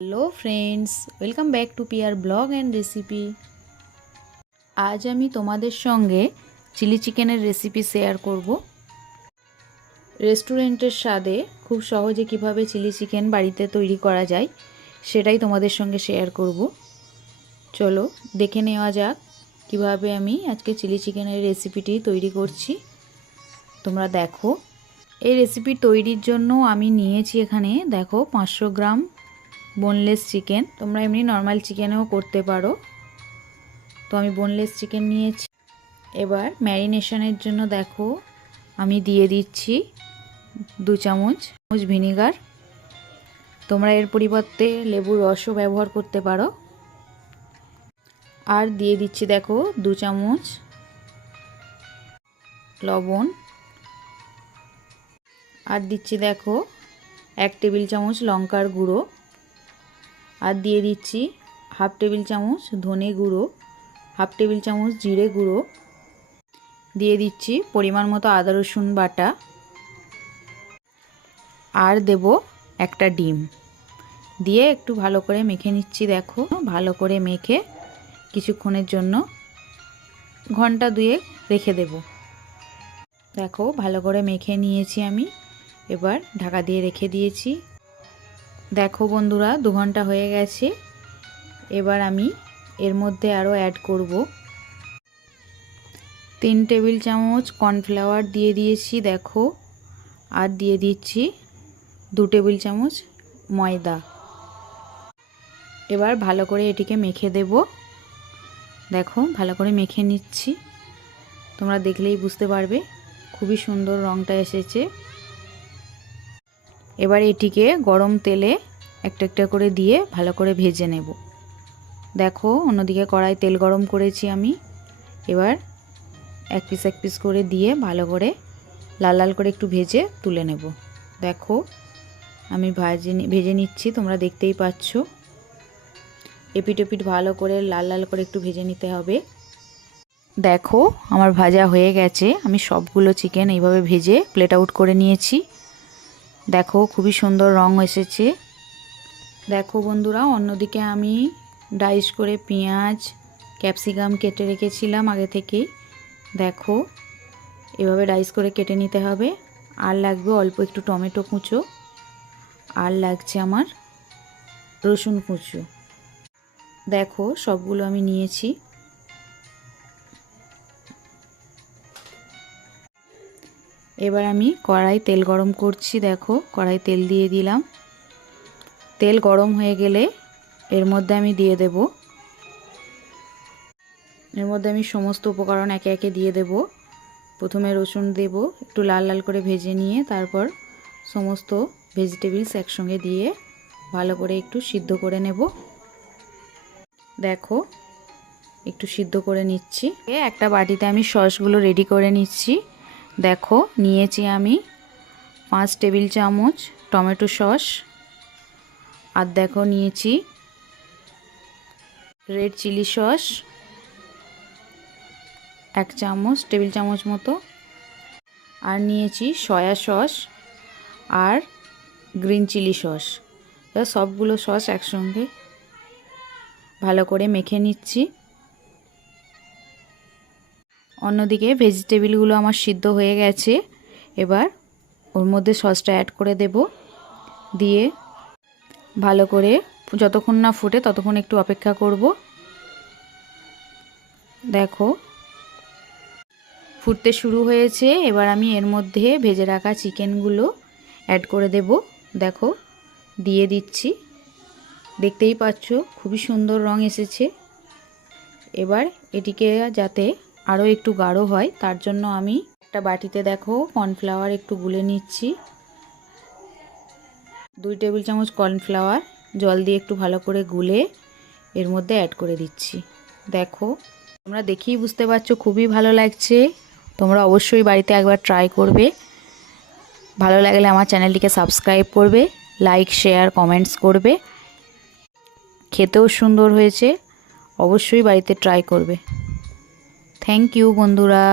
Hello friends, welcome back to पियार blog and recipe. आज আমি তোমাদের সঙ্গে চিলি চিকেনের রেসিপি শেয়ার করব। রেস্টুরেন্টের স্বাদে খুব সহজে কিভাবে চিলি চিকেন বাড়িতে তৈরি করা যায় সেটাই তোমাদের সঙ্গে শেয়ার করব। চলো দেখে নেওয়া যাক কিভাবে আমি আজকে চিলি চিকেনের রেসিপিটি তৈরি করছি। তোমরা দেখো, এই রেসিপি তৈরির জন্য আমি নিয়েছি এখানে দেখো 500 গ্রাম बोनलेस चिकेन। তোমরা এমনি নরমাল চিকেনেও করতে পারো, তো আমি बोनलेस চিকেন নিয়েছি। এবার ম্যারিনেশনের জন্য দেখো আমি দিয়ে দিচ্ছি 2 চামচ ভিনেগার। তোমরা এর পরিবর্তে লেবুর রসও ব্যবহার করতে পারো। আর দিয়ে দিচ্ছি দেখো 2 চামচ লবণ। আর দিচ্ছি দেখো 1 টেবিল চামচ লঙ্কার গুঁড়ো। আর দিয়ে দিচ্ছি হাফ টেবিল চামচ ধনে গুঁড়ো, হাফ টেবিল চামচ জিরে গুঁড়ো। দিয়ে দিচ্ছি পরিমাণ মতো আদা রসুন বাটা। আর দেব একটা ডিম। দিয়ে একটু ভালো করে মেখে নিচ্ছি। দেখো ভালো করে মেখে কিছুক্ষণের জন্য ঘন্টা 2 রেখে দেব। দেখো ভালো করে মেখে নিয়েছি আমি। এবার ঢাকা দিয়ে রেখে দিয়েছি। দেখো বন্ধুরা 2 ঘন্টা হয়ে গেছে। এবার আমি এর মধ্যে আরও অ্যাড করব 3 টেবিল চামচ কর্নফ্লাওয়ার দিয়ে দিয়েছি দেখো। আর দিয়ে দিচ্ছি 2 টেবিল চামচ ময়দা। এবার ভালো করে এটিকে মেখে দেব। দেখো ভালো করে মেখে নিচ্ছি। তোমরা দেখলেই বুঝতে পারবে খুবই সুন্দর রঙটা এসেছে। এবার এটিকে গরম তেলে একটা একটা করে দিয়ে ভালো করে ভেজে নেব। দেখো অন্যদিকে কড়াই তেল গরম করেছি আমি। এবার এক পিস করে দিয়ে ভালো করে লাল লাল করে একটু ভেজে তুলে নেব। দেখো আমি ভেজে নিচ্ছি, তোমরা দেখতেই পাচ্ছ। এপিট ওপিট ভালো করে লাল লাল করে একটু ভেজে নিতে হবে। দেখো আমার ভাজা হয়ে গেছে। আমি সবগুলো চিকেন এইভাবে ভেজে প্লেট আউট করে নিয়েছি। দেখো খুবই সুন্দর রং এসেছে। দেখো বন্ধুরা অন্যদিকে আমি ডাইস করে পেঁয়াজ ক্যাপসিকাম কেটে রেখেছিলাম আগে থেকেই। দেখো এভাবে ডাইস করে কেটে নিতে হবে। আর লাগবে অল্প একটু টমেটো কুঁচো। আর লাগছে আমার রসুন কুঁচো। দেখো সবগুলো আমি নিয়েছি। এবার আমি কড়াই তেল গরম করছি। দেখো কড়াই তেল দিয়ে দিলাম। তেল গরম হয়ে গেলে এর মধ্যে আমি দিয়ে দেব, এর মধ্যে আমি সমস্ত উপকরণ একে একে দিয়ে দেব। প্রথমে রসুন দেব, একটু লাল লাল করে ভেজে নিয়ে তারপর সমস্ত ভেজিটেবলস একসঙ্গে দিয়ে ভালো করে একটু সিদ্ধ করে নেব। দেখো একটু সিদ্ধ করে নিচ্ছি। একটা বাটিতে আমি সসগুলো রেডি করে নিচ্ছি। দেখো নিয়েছি আমি 5 টেবিল চামচ টমেটো সস। আর দেখো নিয়েছি রেড চিলি সস 1 টেবিল চামচ মতো। আর নিয়েছি সয়া সস আর গ্রিন চিলি সস। সবগুলো সস একসঙ্গে ভালো করে মেখে নিচ্ছি। অন্যদিকে ভেজিটেবলগুলো আমার সিদ্ধ হয়ে গেছে। এবার ওর মধ্যে সসটা অ্যাড করে দেব। দিয়ে ভালো করে যতক্ষণ না ফুটে ততক্ষণ একটু অপেক্ষা করব। দেখো ফুটতে শুরু হয়েছে। এবার আমি এর মধ্যে ভেজে রাখা চিকেনগুলো অ্যাড করে দেব। দেখো দিয়ে দিচ্ছি। দেখতেই পাচ্ছ খুবই সুন্দর রং এসেছে। এবার এটিকে যাতে আরও একটু গাঢ় হয় তার জন্য আমি একটা বাটিতে দেখো কর্নফ্লাওয়ার একটু গুলে নিচ্ছি। 2 টেবিল চামচ কর্নফ্লাওয়ার জল দিয়ে একটু ভালো করে গুলে এর মধ্যে অ্যাড করে দিচ্ছি। দেখো তোমরা দেখেই বুঝতে পারছো খুবই ভালো লাগছে। তোমরা অবশ্যই বাড়িতে একবার ট্রাই করবে। ভালো লাগলে আমার চ্যানেলটিকে সাবস্ক্রাইব করবে, লাইক শেয়ার কমেন্টস করবে। খেতেও সুন্দর হয়েছে, অবশ্যই বাড়িতে ট্রাই করবে। থ্যাংক ইউ বন্ধুরা।